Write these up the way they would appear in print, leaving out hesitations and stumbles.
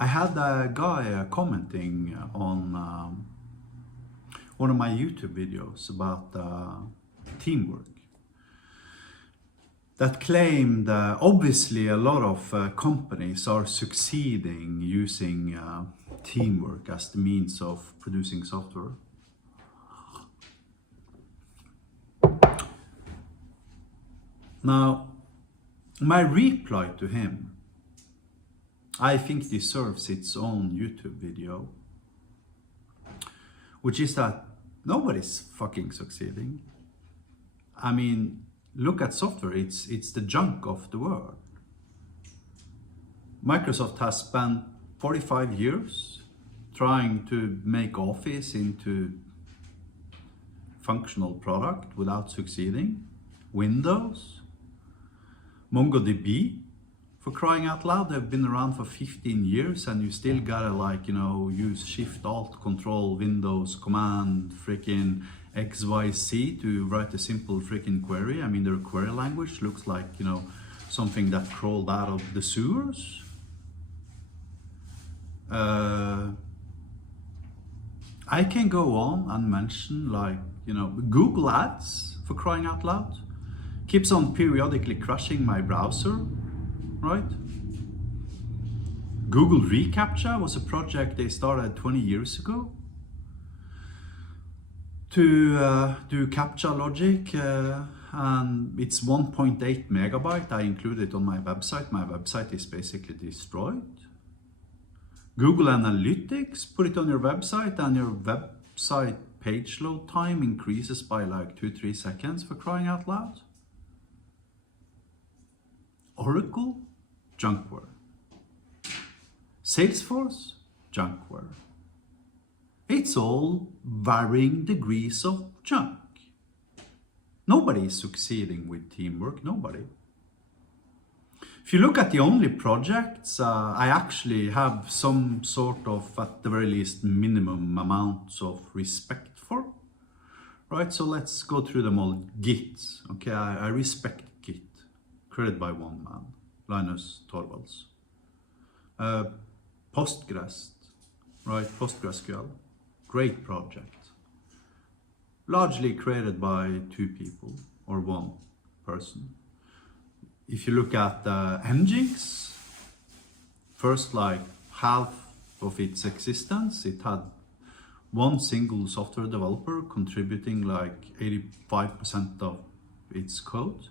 I had a guy commenting on one of my YouTube videos about teamwork that claimed obviously a lot of companies are succeeding using teamwork as the means of producing software. Now, my reply to him, I think, deserves its own YouTube video, which is that nobody's fucking succeeding. I mean, look at software, it's the junk of the world. Microsoft has spent 45 years trying to make Office into functional product without succeeding. Windows, MongoDB, for crying out loud, they've been around for 15 years and you still gotta use Shift Alt Control Windows Command freaking XYZ to write a simple freaking query. I mean, their query language looks like, something that crawled out of the sewers. I can go on and mention Google Ads, for crying out loud, keeps on periodically crashing my browser, right? Google reCAPTCHA was a project they started 20 years ago to do CAPTCHA logic, and it's 1.8 megabyte. I include it on my website. My website is basically destroyed. Google Analytics, put it on your website and your website page load time increases by 2-3 seconds, for crying out loud. Oracle, junkware. Salesforce, junkware. It's all varying degrees of junk. Nobody is succeeding with teamwork, nobody. If you look at the only projects I actually have some sort of, at the very least, minimum amounts of respect for, right? So let's go through them all. Git, okay, I respect Git, created by one man, Linus Torvalds. Postgres, right, PostgreSQL, great project. Largely created by 2 people or 1 person. If you look at Nginx, first half of its existence, it had 1 single software developer contributing 85% of its code.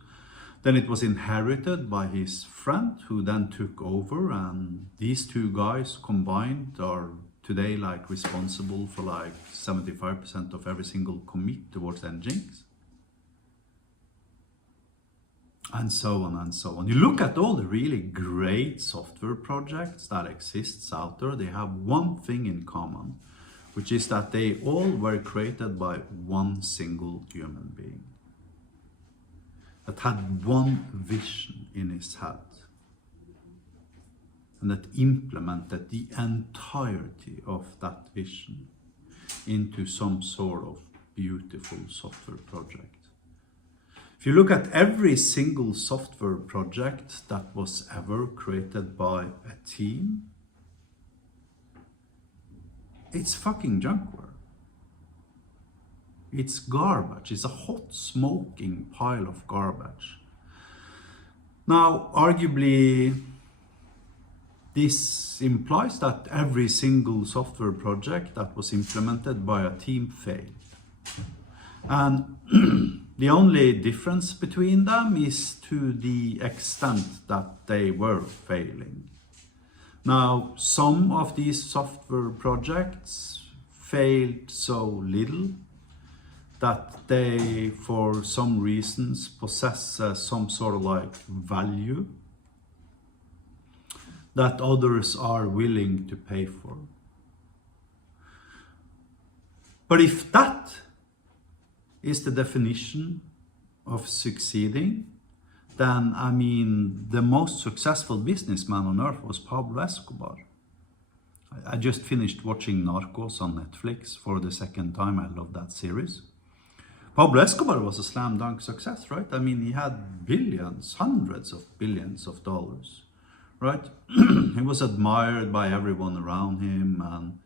Then it was inherited by his friend, who then took over, and these 2 guys combined are today responsible for 75% of every single commit towards Nginx. And so on and so on. You look at all the really great software projects that exists out there, they have one thing in common, which is that they all were created by 1 single human being that had 1 vision in his head and that implemented the entirety of that vision into some sort of beautiful software project. If you look at every single software project that was ever created by a team, it's fucking junkware. It's garbage. It's a hot, smoking pile of garbage. Now, arguably, this implies that every single software project that was implemented by a team failed. And the only difference between them is to the extent that they were failing. Now, some of these software projects failed so little that they, for some reasons, possess some sort of value that others are willing to pay for. But if that is the definition of succeeding, then I mean, the most successful businessman on earth was Pablo Escobar. I just finished watching Narcos on Netflix for the 2nd time. I love that series. Pablo Escobar was a slam dunk success, right? I mean, he had billions, hundreds of billions of dollars, right? He was admired by everyone around him, and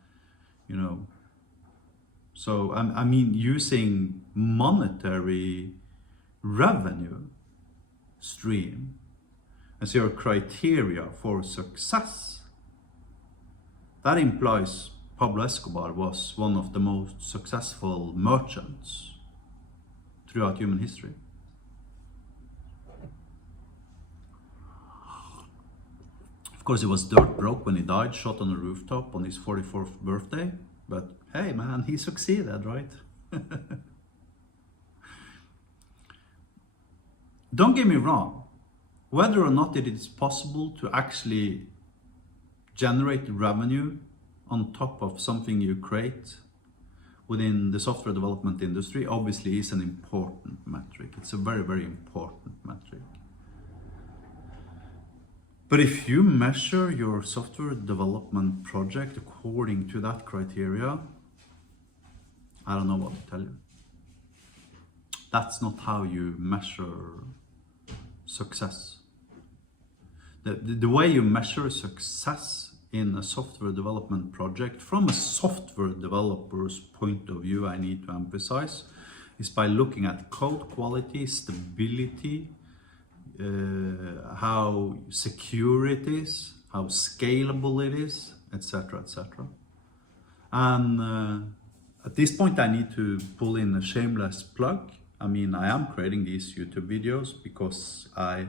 you know, so I mean, using monetary revenue stream as your criteria for success, that implies Pablo Escobar was one of the most successful merchants throughout human history. Of course, he was dirt broke when he died, shot on a rooftop on his 44th birthday. But hey, man, he succeeded, right? Don't get me wrong. Whether or not it is possible to actually generate revenue on top of something you create within the software development industry obviously is an important metric. It's a very, very important metric. But if you measure your software development project according to that criteria, I don't know what to tell you. That's not how you measure success. The way you measure success in a software development project from a software developer's point of view, I need to emphasize, is by looking at code quality, stability, how secure it is, how scalable it is, etc., etc. And at this point I need to pull in a shameless plug. I mean, I am creating these YouTube videos because I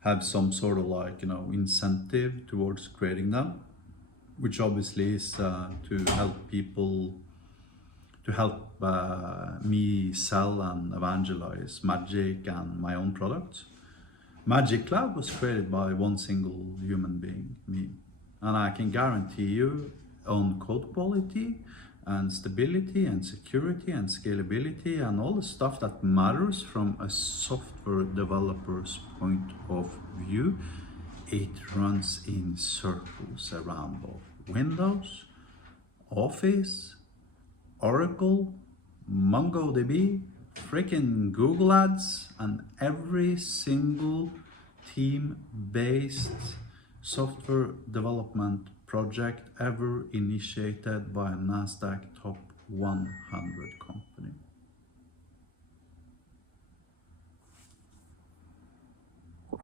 have some sort of like, incentive towards creating them, which obviously is to help people, to help me sell and evangelize Magic and my own products. Magic Cloud was created by one single human being, me. And I can guarantee you on code quality and stability and security and scalability and all the stuff that matters from a software developer's point of view, it runs in circles around both Windows, Office, Oracle, MongoDB, freaking Google Ads, and every single team-based software development project ever initiated by a NASDAQ top 100 company.